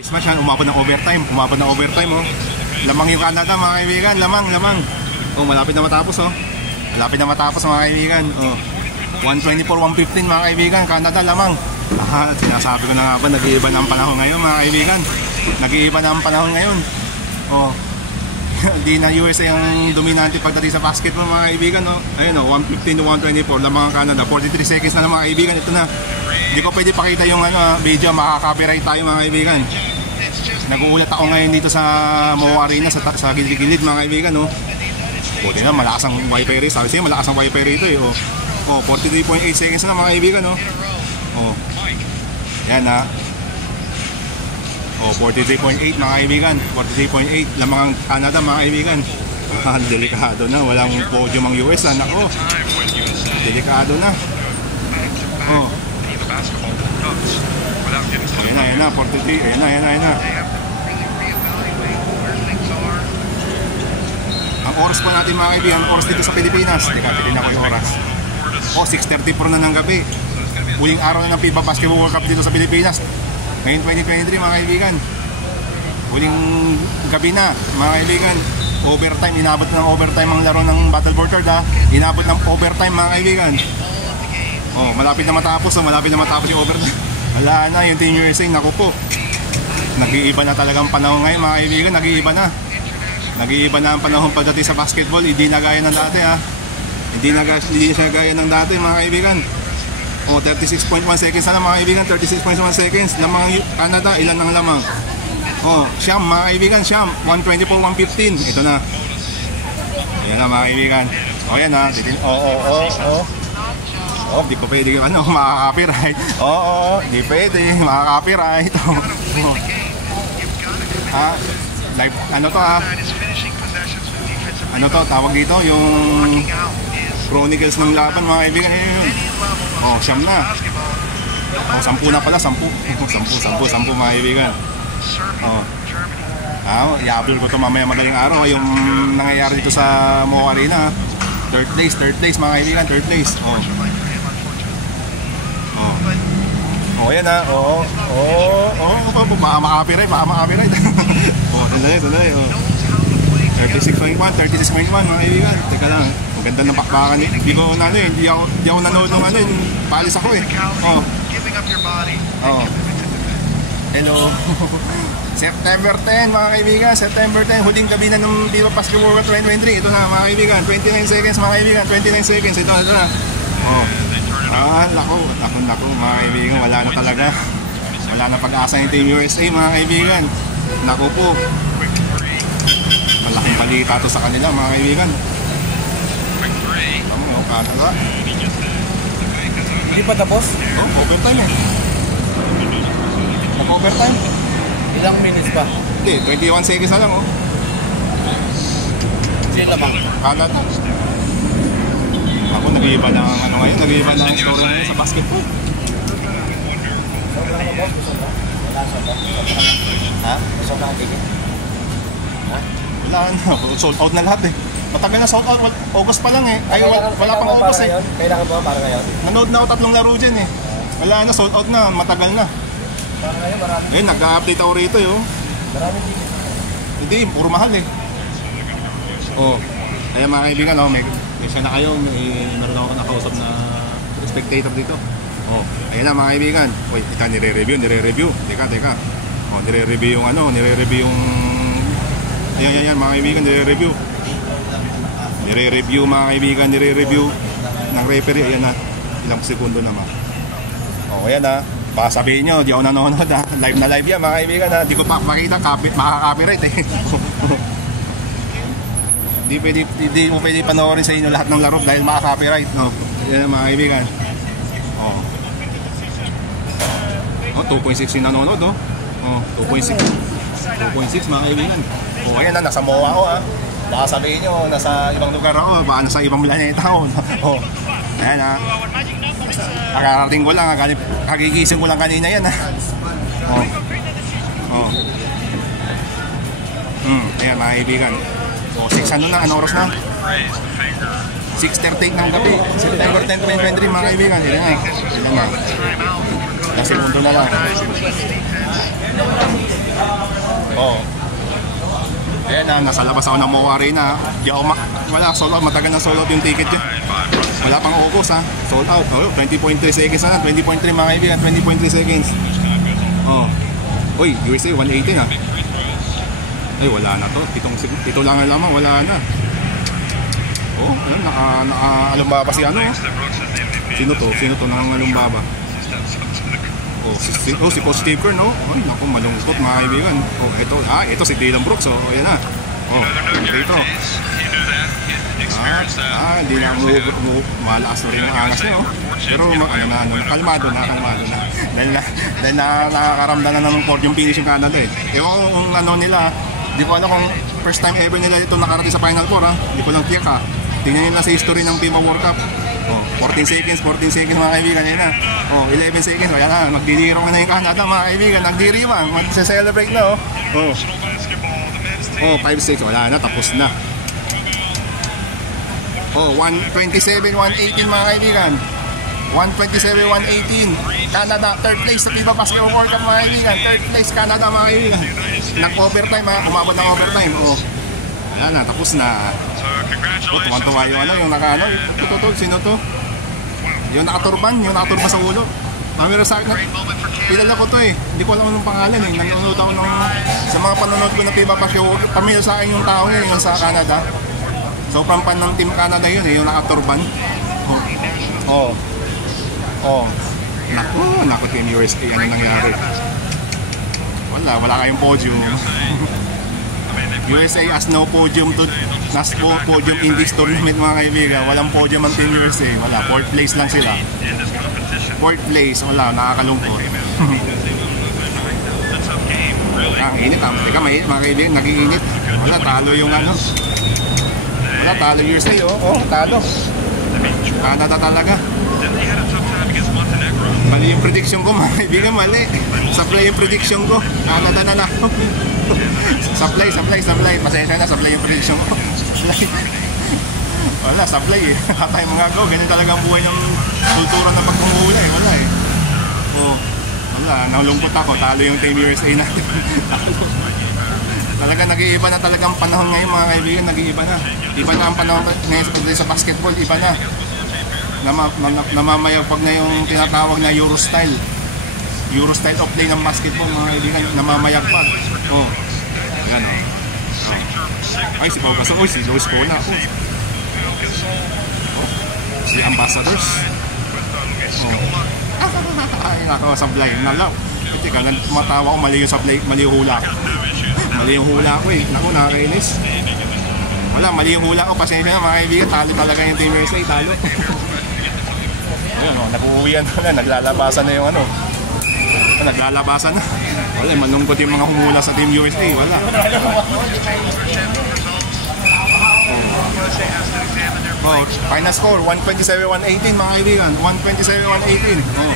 Smash yan, umabot ng overtime. Oh. Lamang yung Canada mga kaibigan, lamang. Oh, malapit na matapos oh. Malapit na matapos mga kaibigan. Oh. 124-115 mga kaibigan, Canada lamang. Sinasabi ko na nga ba, nag-iiba na ang panahon ngayon mga kaibigan. Nag-iiba na ang panahon ngayon. Oh. Hindi na USA ang dominante pagdating sa basketball mga kaibigan no? Ayun o, 115-124 lamang ang Canada. 43 seconds na lang mga kaibigan. Ito na. Hindi ko pwede pakita yung video, makaka-copyright tayo mga kaibigan. Naguulat ako ngayon dito sa Moa Arena sa gilid-gilid mga kaibigan no? Buti na, malakas ang wifi rate. Sabi siya, malakas ang wifi rate eh. Oh, 43.8 seconds na mga kaibigan no? Oh. Yan ha. Oh, 43.8 mga kaibigan. 43.8 lamang ang Canada mga kaibigan. Delikado na, walang podium ang US ha. Nako. Delikado na. Oh. Ayan na, 43. Ayan na. Ang oras pa natin mga kaibigan, oras dito sa Pilipinas. Tignan ako yung oras. Oh, 6:34 na ng gabi. Huling araw na ng FIBA Basketball World Cup dito sa Pilipinas. Ngayon 2023 mga kaibigan. Huling gabi na mga kaibigan. Overtime, inabot ng overtime ang laro ng Battleboard Third ha. Inabot ng overtime mga kaibigan. Oh, malapit na matapos yung overtime. Wala na yung Team USA, naku po. Nag-iiba na talagang panahon ngayon mga kaibigan, nag-iiba na ang panahon pagdating sa basketball. Hindi na gaya ng dati ha. Hindi siya gaya ng dati mga kaibigan. Oh, 36.1 seconds na lang mga kaibigan, 36.1 seconds. Lamang Canada, ilan ang lamang? Oh, Siam mga kaibigan, Siam 124-115. Ito na. Ayan na mga kaibigan. Oh, yan ha. Oh, di ko pwede makaka-copyright. Di pwede makaka-copyright. Live, ano to, tawag dito, yung Chronicles ng laban mga kaibigan. Oh, Siam na. Oh, 10 na pala, 10 mga kaibigan. Oh. I-upload ko ito mamaya madaling araw yung nangyayari dito sa Moa Arena. Third place mga kaibigan, third place. Oh, yan ha. Baka makapiright. Oh, sandali. 36.1 mga kaibigan. Teka lang. Ang ganda ng pakbakan eh. Hindi ako nanood ng paalis ako eh. Oh. Hello. September 10 mga kaibigan. September 10. Huling gabi na ng FIBA Basketball World Cup 2023. Ito na mga kaibigan. 29 seconds mga kaibigan. 29 seconds. Ito na. Oh. Naku mga kaibigan. Wala na talaga. Wala na pag-asa ng Team USA mga kaibigan. Naku po. Malaking balita to sa kanila mga kaibigan. Canada. Hindi pa tapos? Oh, overtime eh. Mag-overtime? Ilang minutes pa? Hindi, 21 seconds na lang oh. Sino lamang? Canada. Ako nag-iiba na ang nag-iiba na ang story nila sa basketball. Ha? Gusto na ang ticket? Ha? Wala na, sold out na lahat eh. Matagal na sold out, August pa lang eh. Ay, wala pang August eh. Kailangan mo para ngayon? Nanood na ako 3 laro dyan eh. Wala na, sold out na, matagal na. Para ngayon, marami. Eh, nag-update ako rito eh oh. Marami ticket. Hindi, puro mahal eh. Oh, kaya mga kaibigan oh, may siya na kayo, meron ako nakausap na spectator dito. Oh, ayun na mga kaibigan. Wait, ito nire-review. Teka. Oh, nire-review yung Ayan mga kaibigan, nire-review mga kaibigan, ng referee. Ayan na, ilang segundo naman. Oh, ayan na. Baka sabihin nyo, di ako nanonood ha. Live na live yan mga kaibigan ha. Di ko pa makita, makaka-copyright eh. Di mo pwede panoorin sa inyo lahat ng laro dahil makaka-copyright. No? Ayan na mga kaibigan. Oh, 2.6 yung nanonood oh. Oh, 2.6 mga kaibigan. Oh, ayan na, nasa MOA ako ha. Baka sabihin nyo, nasa ibang lugar ako, baka nasa ibang planeta ako. Oh, ayan ha. Kakarating ko lang, kagigising ko lang kanina yan ha. Oh. Ayan mga kaibigan. Oh, 6 anong oras na? 6:38 ng gabi. September 10, 2023 mga kaibigan. Ilan na. Ilang segundo na lang. Oo. Ayan na, nasa labas ako ng MOA Arena. Di ako wala, sold out. Matagal na sold out yung ticket yun. Wala pang August ha. Sold out. Oh, 20.3 seconds na lang. 20.3 mga kaibigan. 20.3 seconds. Oh. Uy, USA 180 na. Ay, wala na to. Ito lang ang lamang. Wala na. Oh, ayun, naka-alumbaba si ano. Sino to? Sino to nang-alumbaba? Oh, si Coach Steve Kerr, no? Ay, naku, malungkot mga kaibigan. Oh, ito si Dylan Brooks, oh, ayan na. Oh, ito. Hindi na malakas na rin ang angas niya, oh. Pero, kalmado na. Dahil nakakaramdam na ng podium finish yung Canada, eh. Ewan ko kung ano nila, di ko alam kung first time ever nila ito nakarating sa Final Four, ha. Di ko lang tiyak, ha. Tingnan nila sa history ng FIBA World Cup. Oh, 14 seconds mga kaibigan, yan na. Oh, 11 seconds, ayan na, magdidiro na yung Canada mga kaibigan, nagdiriman, mag-celebrate na, oh. Oh, 5-6, wala na, tapos na. Oh, 127-118 mga kaibigan. 127-118. Canada, third place sa FIBA Basketball World Cup mga kaibigan. Third place Canada mga kaibigan. Nag-overtime ha, umabot ng overtime. Oh, ayan na, tapos na. Oh, tuwan-tuwa yung ano, yung naka-ano, sino to? Yung nakaturban sa ulo. Camera sa akin, kilala ko to eh. Hindi ko alam anong pangalan eh. Nanonood ako sa mga panonood ko na FIBA Basketball. Pamilya sa akin yung tao eh, yung sa Canada. So, pampan ng Team Canada yun eh, yung nakaturban. Oh. Naku, Team USA, ano nangyari? Wala kayong podium. USA has no podium podium in this tournament mga kaibigan. Walang podium ang Team USA. Wala, 4th place lang sila. 4th place, wala, nakakalungkot. Ang init, teka, mga kaibigan, nag-iinit. Wala, talo yung ano. Wala, talo USA, oh, talo. Canada talaga. Mali yung prediction ko mga kaibigan, mali. Supply yung prediction ko. Canada na lang. Supply. Pasensya na, supply yung prediction ko. Wala, supply eh. Hatay mga go. Ganyan talaga ang buhay ng kultura ng pagkumuhula eh. Wala eh. Oh, wala, nalungkot ako. Talo yung Team USA natin. Talaga nag-iiba na talagang panahon ngayon mga kaibigan. Nag-iiba na. Iba na ang panahon ngayon sa basketball. Iba na. Namamayagpag na yung tinatawag na Eurostyle of play ng basketball mga kaibigan, namamayagpag. Oh, yan o. Ay, si Pau Gasol, si Luis Cola, si Ambassadors. Ay, nakaw, sablay, nalaw. Teka, matawa ko, mali yung sablay, mali yung hula ko. Mali yung hula ko eh, naku, nakakainis. Wala, mali yung hula ko, pasensya na mga kaibigan, talo talaga yung Team USA, talo. Ayun o, nag-uwian na, naglalabasan na yung ano. Naglalabasan na. Wala, manungkot yung mga humula sa Team USA, wala. Oh, final score, 127-118 mga kaibigan, 127-118. Oh.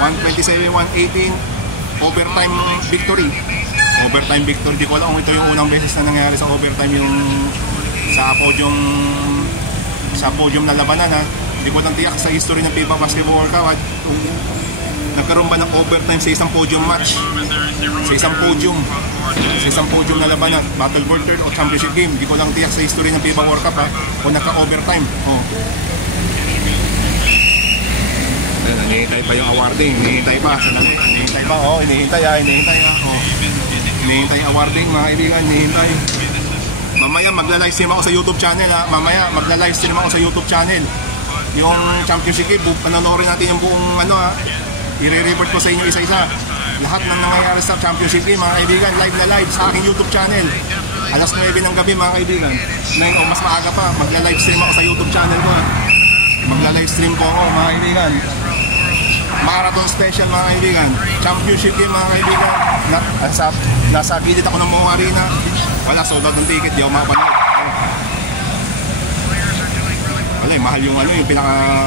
127-118, overtime victory. Overtime victory, di ko alam kung ito yung unang beses na nangyari sa overtime yung sa podium na labanan ha. Di ko lang tiyak sa history ng FIBA Basketball World Cup at nagkaroon ba ng overtime sa isang podium match, sa isang podium na labanan, Battle for Third o Championship Game. Di ko lang tiyak sa history ng FIBA World Cup ha, kung nagka-overtime. Oh. Hinihintay pa yung awarding, hinihintay pa. Oh, hinihintay ha. Oh. Hinihintay yung awarding mga kaibigan, hinihintay. Mamaya magla-livestream ako sa YouTube channel ha. Mamaya magla-livestream ako sa YouTube channel. Yung Championship Game, panonoorin natin yung buong ano ha. I-report ko sa inyo isa-isa. Lahat ng nangyayari sa Championship Game mga kaibigan, live na live sa aking YouTube channel. Alas 9 ng gabi mga kaibigan. 9 o mas maaga pa, magla-livestream ako sa YouTube channel ko ha. Magla-livestream ko ako mga kaibigan. Marathon special mga kaibigan. Championship Game mga kaibigan. Nasa gilid ako ng MOA Arena. Wala, sold out ng ticket, di ako makapanood. Wala, mahal yung ano,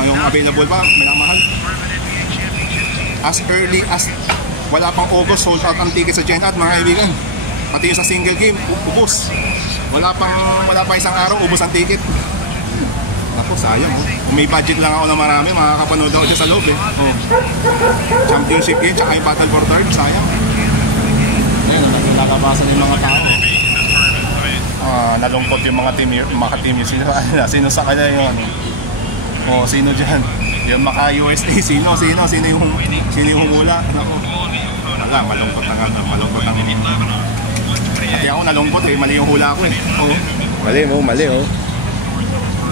yung available pa, mahal. As early as wala pang August, sold out ang ticket sa Gen-Ad mga kaibigan. Pati yung sa single game, ubos. Wala pa isang araw, ubos ang ticket. Ako, sayang. Kung may budget lang ako na marami, makakapanood ako dyan sa loob eh. Oh. Championship game, tsaka yung Battle for Third, sayang. Ayun, naglalaba Asan yung mga tao? Nalungkot yung mga team yung sino sa kanya yun? O sino dyan? Yung Maka USA, sino yung hula? Wala, malungkot ang pati ako nalungkot eh, mali yung hula ko eh. Oh. Mali oh.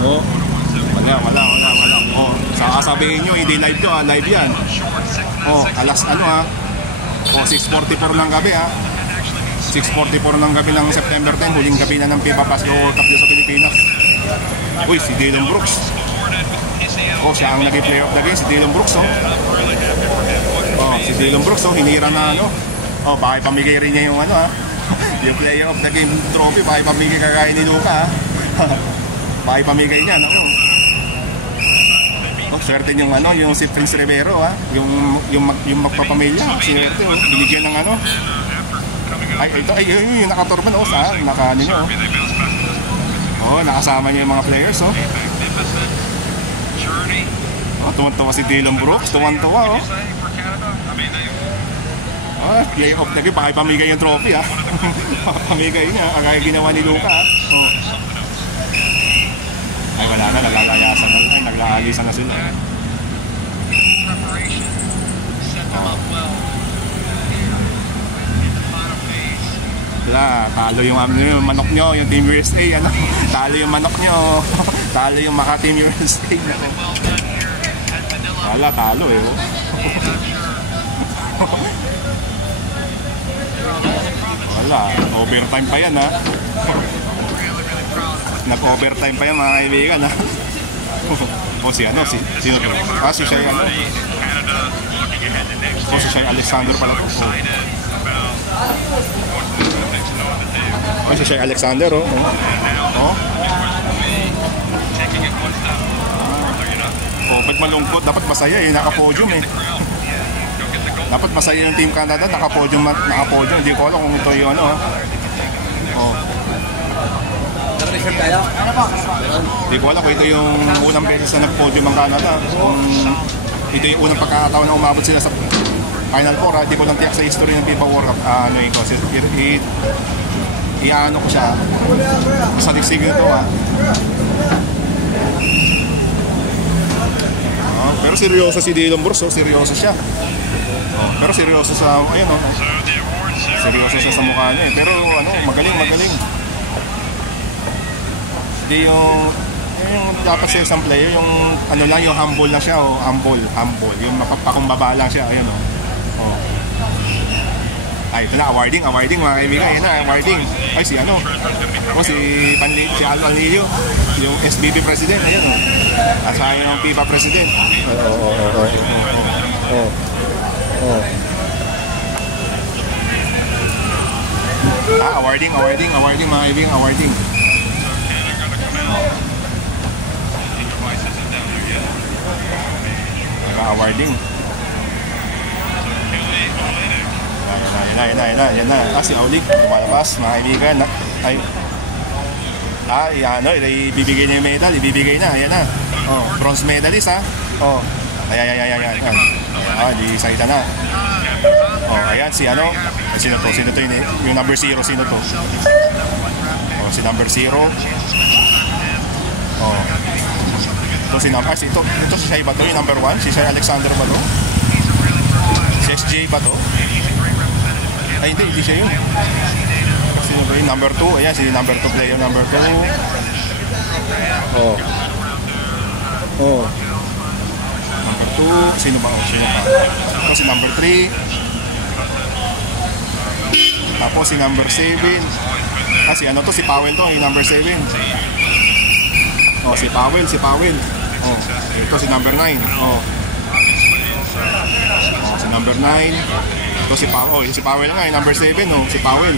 Oh. Wala. Oh, sasabihin nyo, hindi live to live yan. Oh, alas Oh, 6:44 ng gabi 6:44 ng gabi ng September 10, huling gabi na ng FIBA Basketball World Cup dito sa Pilipinas. Uy, si Dillon Brooks. Oh, siya ang naging player of the game, si Dillon Brooks si Dillon Brooks hinira na Oh, bakit pamigay rin niya yung yung player of the game trophy, bakit pamigay kagaya ni Luka bakit pamigay niya, Oh, swerte yung yung si Prince Rivero yung magpapamilya, swerte binigyan ng yung nakaturban nakasama niya yung mga players tuwan-tuwa si Dillon Brooks, tuwan-tuwa player of the game, bakit pamigay yung trophy pamigay niya, kagaya ginawa ni Luka ay wala na, naglalayasan na naglaagisan na sila talo yung manok nyo, yung Team USA talo yung manok nyo talo yung Maka Team USA talo wala, overtime pa yan nag-overtime pa yan mga kaibigan o sino to? Si Shai si Shai Alexander pala to si Shai Alexander ba't malungkot? Dapat masaya naka-podium dapat masaya yung Team Canada, naka-podium hindi ko alam kung ito yung hindi ko alam kung ito yung unang beses na nag-podium ang Canada, kung ito yung unang pagkakataon na umabot sila sa Final Four hindi ko lang tiyak sa history ng FIBA World Cup ko siya sa digsig nito pero seryoso si Dillon Brooks seryoso siya pero seryoso sa seryoso siya sa mukha niya pero magaling hindi yung dapat sa isang player yung yung humble lang siya humble yung mapapakumbaba lang siya ay ito na awarding mga kaibigan awarding ay si si Al Anillo yung SBP president at saka yung FIBA president awarding mga kaibigan awarding yan na si Aulik lumalabas mga kaibigan ibibigay niya yung medal ayan na bronze medalist ayan di saita na ayan si sino to yung number 0 sino to si number 0 ito si Shai ba to yung number 1 si Shai Alexander ba to si SJ ba to ay hindi siya yun sino ba yung number 2 ayan si number 2 player number 2 number 2 sino pa ito si number 3 tapos si number 7 si Powell to yung number 7 si Powell ito si number 9 si number 9 ito si Powell nga yung number 7 si Powell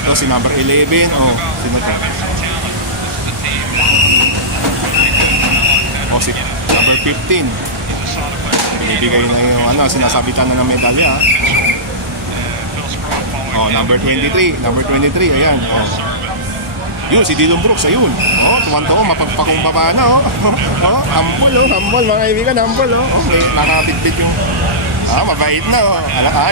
ito si number 11 sino to si number 15 binibigay na yung sinasabitan na ng medalya number 23 ayan yun si Dillon Brooks ayun tuwan-tuwa mapagpakumbaba na humble mga kaibigan humble nakabitbit yung Mabait na, oh.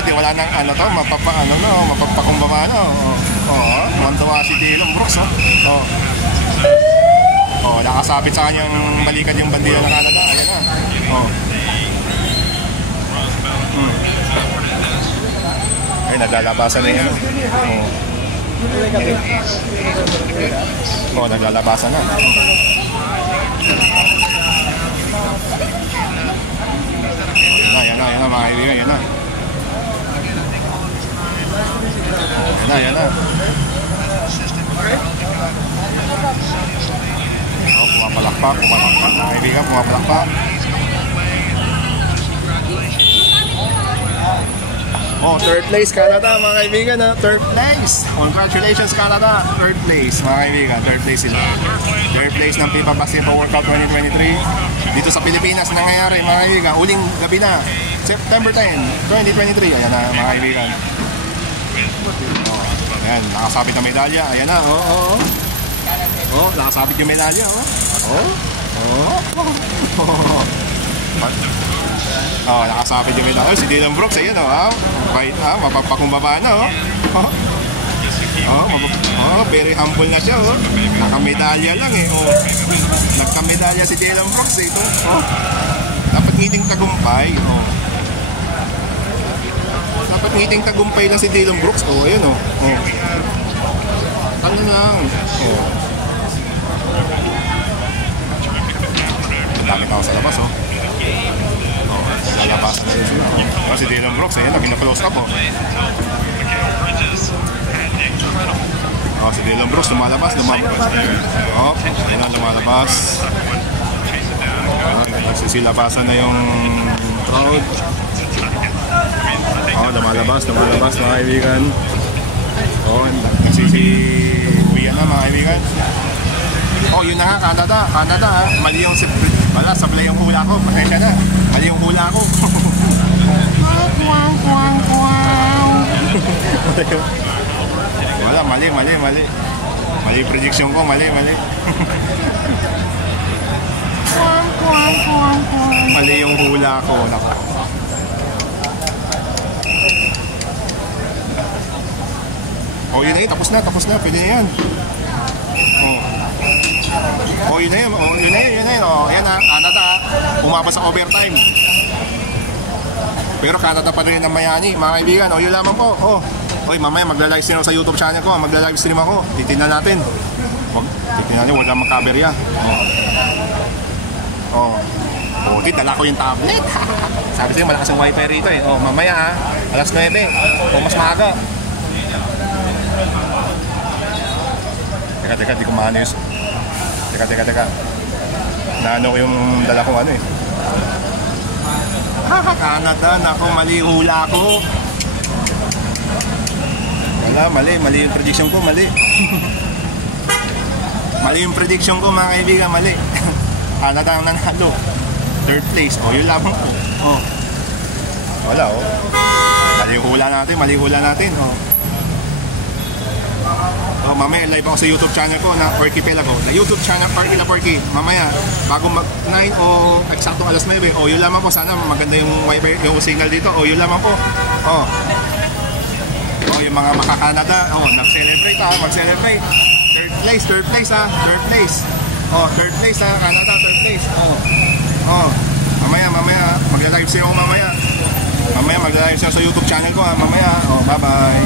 Di wala nang ano to, mapapakumbaba na, oh. Oo, mantuwa si Dylan Brooks, oh. Oh. Oh, nakasabit sa kanyang balikat yung bandila ng Canada. Ayan na. Oh. Ay, naglalabasan na yun. Oh. Oh, naglalabasan na. Ayan na, mga kaibigan, ayan na. Ayan na. Oh, pumapalakpak, mga kaibigan, pumapalakpak. Oh, third place Canada, mga kaibigan, ha? Third place. Congratulations Canada, third place, mga kaibigan, third place sila. Third place ng FIFA Basketball World Cup 2023 dito sa Pilipinas nangyayari, mga kaibigan. Uling gabi na, September 10, 2023. Ayan na, mga kaibigan. Oh, ayan, nakasabit na medalya. Ayan na, oh, nakasabit yung medalya, Oh, nakasabit yung medalya. Si Dylan Brooks, ayan, bait, mapapakumbaba na, very humble na siya, nakamedalya lang, nagkamedalya si Dylan Brooks, ito, dapat ngiting tagumpay, dapat ngiting tagumpay lang si Dylan Brooks, ayan, ano lang, dami tao sa labas, lalabas na siya. Si Dylan Brooks, ayan, naging-close up, si Dylan Brooks, lumalabas. Ayan ang lumalabas. Nagsisilabasan na yung crowd. Lumalabas, mga kaibigan. Nagsisiuwian na, mga kaibigan. Yun na nga, Canada, mali yung sablay yung hula ko, pasensya na, mali yung hula ko. Wala, mali yung prediction ko, mali mali yung hula ko. Yun na yun, tapos na, pwede na yan. Yun na yun. Ayan na, Canada, umabot sa overtime. Pero Canada pa rin ang mayani, mga kaibigan. Yun lamang po. Mamaya magla-live stream sa YouTube channel ko. Magla-live stream ako. Titignan natin. Huwag lang magkaberya. Dala ko yung tablet. Sabi sa'yo, malakas ang wifi rito, mamaya, alas 9. Mas maaga. Teka, di ko mahanis. Teka. Naano ko yung dala kong Canada, nako, mali hula ko. Wala, mali yung prediction ko, mali. Mali yung prediction ko, mga kaibigan, mali. Canada ang nanalo. Third place, yun lamang po. Wala, mali hula natin, mamaya live ako sa YouTube channel ko na Porky Pelago. Na YouTube channel Porky na Porky. Mamaya, bago mag 9 o eksaktong alas 9. Yun lamang po. Sana maganda yung wifi, yung signal dito. Yun lamang po. Yung mga maka-Canada. Nag-celebrate mag-celebrate. Third place Third place, Canada, third place. Mamaya, magla-live stream ako mamaya. Magla-live stream sa YouTube channel ko, mamaya. Bye-bye.